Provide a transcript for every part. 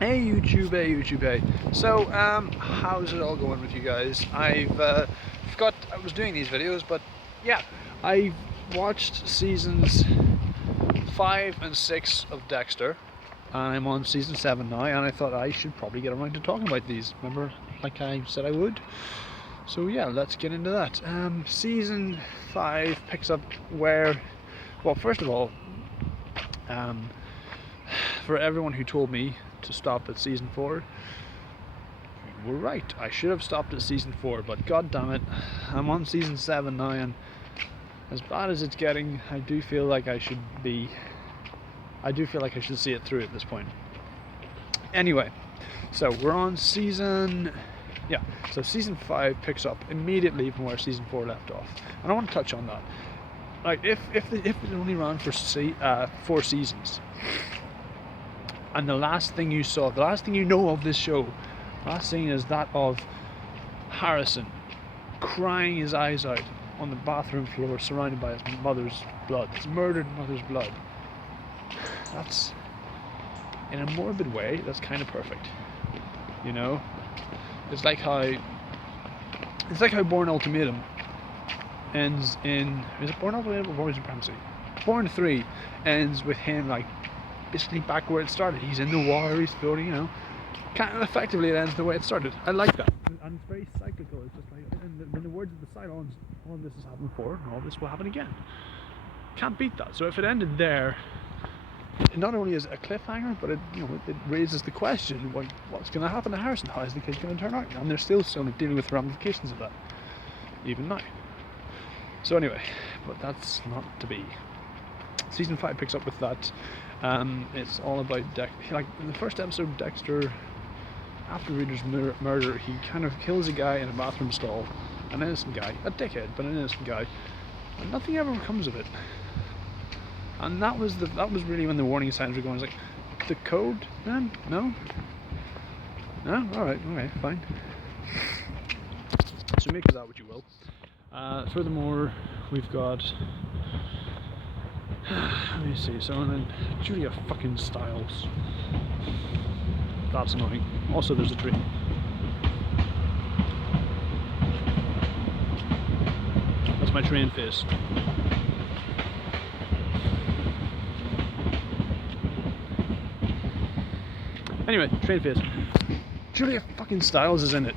Hey YouTube, hey YouTube, hey. So, how's it all going with you guys? Forgot I was doing these videos, but yeah, I watched seasons 5 and 6 of Dexter. I'm on season 7 now, and I thought I should probably get around to talking about these. Remember, like I said I would? So yeah, let's get into that. Season 5 picks up where, well, first of all, um, for everyone who told me to stop at season 4, you were right. I should have stopped at season 4, but god damn it, I'm on season 7 now, and as bad as it's getting, I do feel like I should see it through at this point. Anyway, so we're on season, yeah. So season 5 picks up immediately from where season 4 left off, and I want to touch on that. Like, if it only ran for 4 seasons, and the last thing you know of this show, last scene is that of Harrison crying his eyes out on the bathroom floor, surrounded by his mother's blood, his murdered mother's blood. That's, in a morbid way, that's kind of perfect. You know, it's like how Born Ultimatum ends in, is it Born Ultimatum or Born Supremacy? Born 3 ends with him like basically back where it started. He's in the water, he's floating, you know. Kind of effectively it ends the way it started. I like that. And it's very cyclical. It's just like, in the words of the Cylons, all this has happened before, and all this will happen again. Can't beat that. So if it ended there, it not only is a cliffhanger, but it raises the question: what's going to happen to Harrison? How is the kid going to turn out? And they're still dealing with the ramifications of that, even now. So anyway, but that's not to be. Season 5 picks up with that. It's all about like in the first episode, Dexter, after Reader's murder, he kind of kills a guy in a bathroom stall, an innocent guy, a dickhead, but an innocent guy, and nothing ever comes of it. And that was really when the warning signs were going. It's like, the code, man, no, all right, okay, fine. So make of that what you will. Furthermore, we've got. Let me see. So then Julia fucking Stiles. That's annoying. Also, there's a tree. That's my train face. Anyway, train face. Julia fucking Stiles is in it.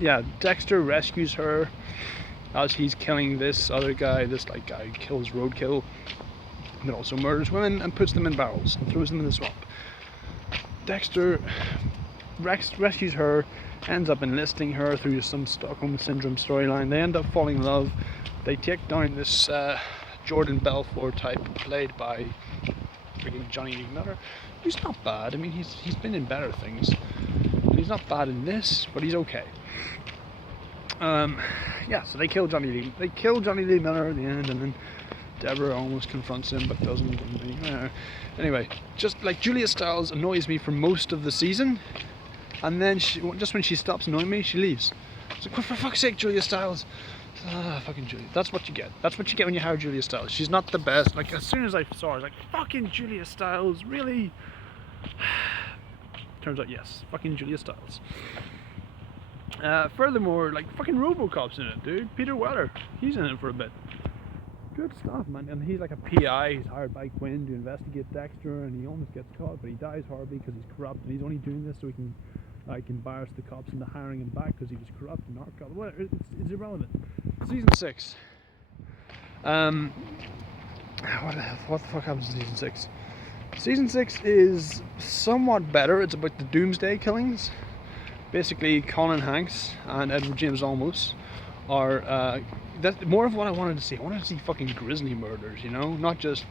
Yeah, Dexter rescues her as he's killing this other guy. This like guy who kills roadkill, but also murders women and puts them in barrels and throws them in the swamp. Dexter rescues her, ends up enlisting her through some Stockholm Syndrome storyline. They end up falling in love. They take down this Jordan Belfort type, played by freaking Johnny Lee Miller, who's not bad. I mean, he's been in better things, and he's not bad in this, but he's okay. Yeah, so they kill Johnny Lee Miller at the end, and then Deborah almost confronts him but doesn't. Anyway, just like Julia Stiles annoys me for most of the season, and then just when she stops annoying me, she leaves. It's like, for fuck's sake, Julia Stiles. Fucking Julia. That's what you get. That's what you get when you hire Julia Stiles. She's not the best. Like, as soon as I saw her, I was like, fucking Julia Stiles, really? Turns out, yes, fucking Julia Stiles. Furthermore, like, fucking RoboCop's in it, dude. Peter Weller, he's in it for a bit. Good stuff, man. And he's like a PI. He's hired by Quinn to investigate Dexter, and he almost gets caught, but he dies horribly because he's corrupt, and he's only doing this so he can like embarrass the cops into hiring him back because he was corrupt and not corrupt. Whatever, it's irrelevant. Season 6. What the fuck happens in season 6? Season 6 is somewhat better. It's about the Doomsday killings. Basically, Colin Hanks and Edward James Olmos are that's more of what I wanted to see. I wanted to see fucking grisly murders, you know, not just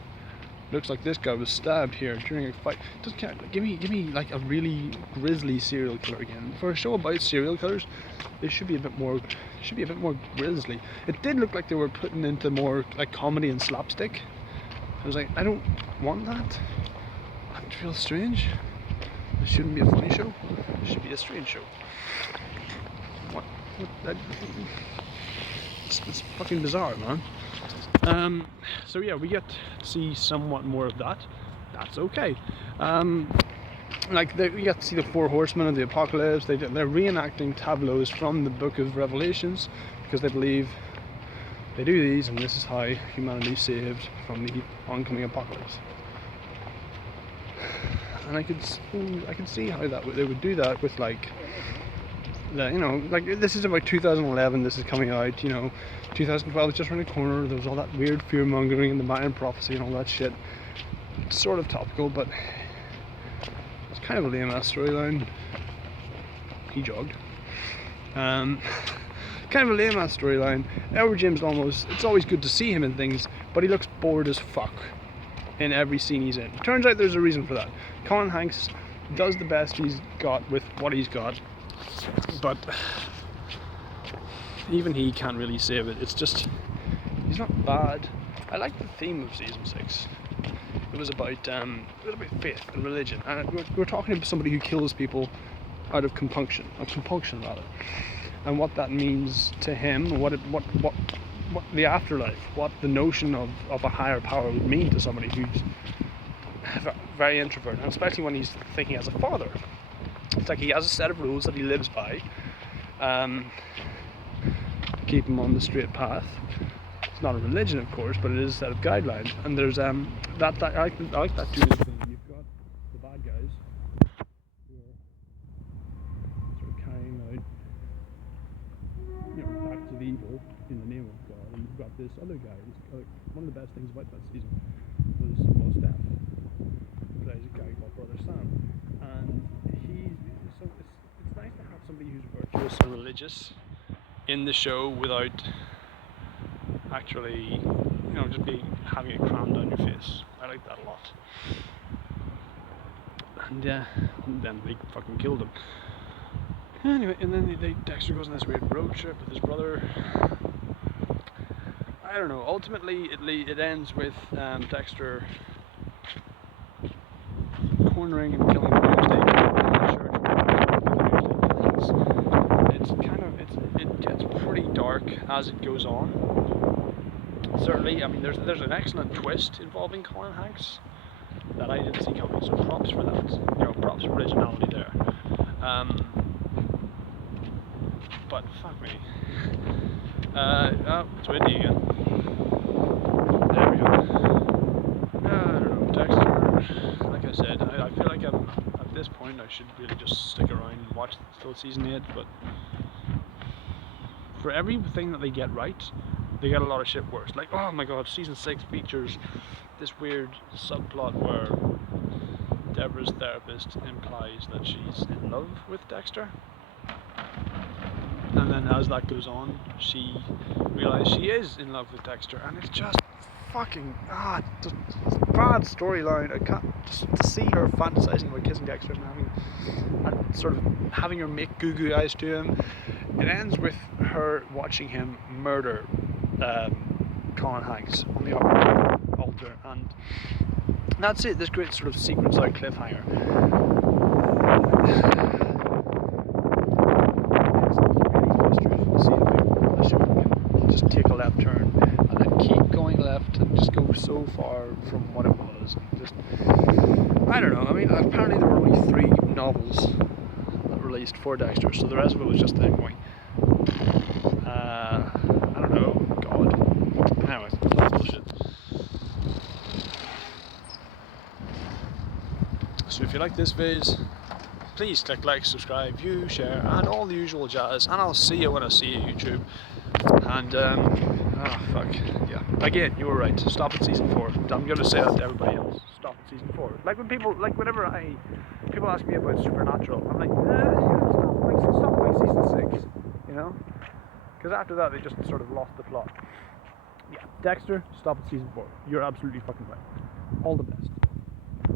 looks like this guy was stabbed here during a fight. Doesn't care. Give me like a really grisly serial killer again. For a show about serial killers, it should be a bit more. Should be a bit more grisly. It did look like they were putting into more like comedy and slapstick. I was like, I don't want that. It feels strange. It shouldn't be a funny show. It should be a strange show. What it's fucking bizarre, man. So yeah, we get to see somewhat more of that. That's okay. like you get to see the four horsemen of the apocalypse. They're reenacting tableaus from the book of Revelations because they believe they do these and this is how humanity is saved from the oncoming apocalypse. And I could see how they would do that with like the, you know, like this is about 2011. This is coming out, you know, 2012 is just around the corner. There was all that weird fear mongering and the Mayan prophecy and all that shit. It's sort of topical, but it's kind of a lame ass storyline. He jogged. Kind of a lame ass storyline. Edward James Olmos, it's always good to see him in things, but he looks bored as fuck in every scene he's in. Turns out there's a reason for that. Colin Hanks does the best he's got with what he's got, but even he can't really save it. It's just, he's not bad. I like the theme of season 6. It was about faith and religion, and we're talking about somebody who kills people out of compunction rather, and what that means to him, what the afterlife, what the notion of a higher power would mean to somebody who's very introverted, and especially when he's thinking as a father. It's like he has a set of rules that he lives by to keep him on the straight path. It's not a religion, of course, but it is a set of guidelines. And there's I like that too. You've got the bad guys who are sort of carrying out, you know, acts of evil in the name of God, and you've got this other guy. One of the best things about that season was Mostaf, who plays a guy called Brother Sam, and it's nice to have somebody who's virtuous and religious in the show without actually, you know, just having it crammed down your face. I like that a lot. And then they fucking killed him. Anyway, and then Dexter goes on this weird road trip with his brother. I don't know. Ultimately, it ends with Dexter cornering and killing the Doomsday in the church. It gets pretty dark as it goes on. Certainly, I mean, there's an excellent twist involving Colin Hanks that I didn't see coming. So props for that. You know, props for originality there. But fuck me. Oh, it's windy again. There we go. I don't know, Dexter, like I said, I feel like at this point I should really just stick around and watch till season 8, but for everything that they get right, they get a lot of shit worse. Like, oh my god, season 6 features this weird subplot where Deborah's therapist implies that she's in love with Dexter. And then as that goes on, she realizes she is in love with Dexter, and it's just fucking just bad storyline. I can't just to see her fantasizing about kissing Dexter and sort of having her make goo goo eyes to him. It ends with her watching him murder Colin Hanks on the altar, and that's it. This great sort of secret side cliffhanger. Just take a left turn and then keep going left and just go so far from what it was. And just, I don't know. I mean, apparently there were only 3 novels that released for Dexter, so the rest of it was just them going. I don't know. God. Anyway, that's bullshit. So if you like this viz, please click like, subscribe, view, share, and all the usual jazz. And I'll see you when I see you, YouTube. And fuck, yeah. Again, you were right. Stop at season 4. I'm gonna say that to everybody else. Stop at season 4. Like when people, whenever people ask me about Supernatural, I'm like, stop like season 6. You know? Because after that, they just sort of lost the plot. Yeah, Dexter, stop at season 4. You're absolutely fucking right. All the best.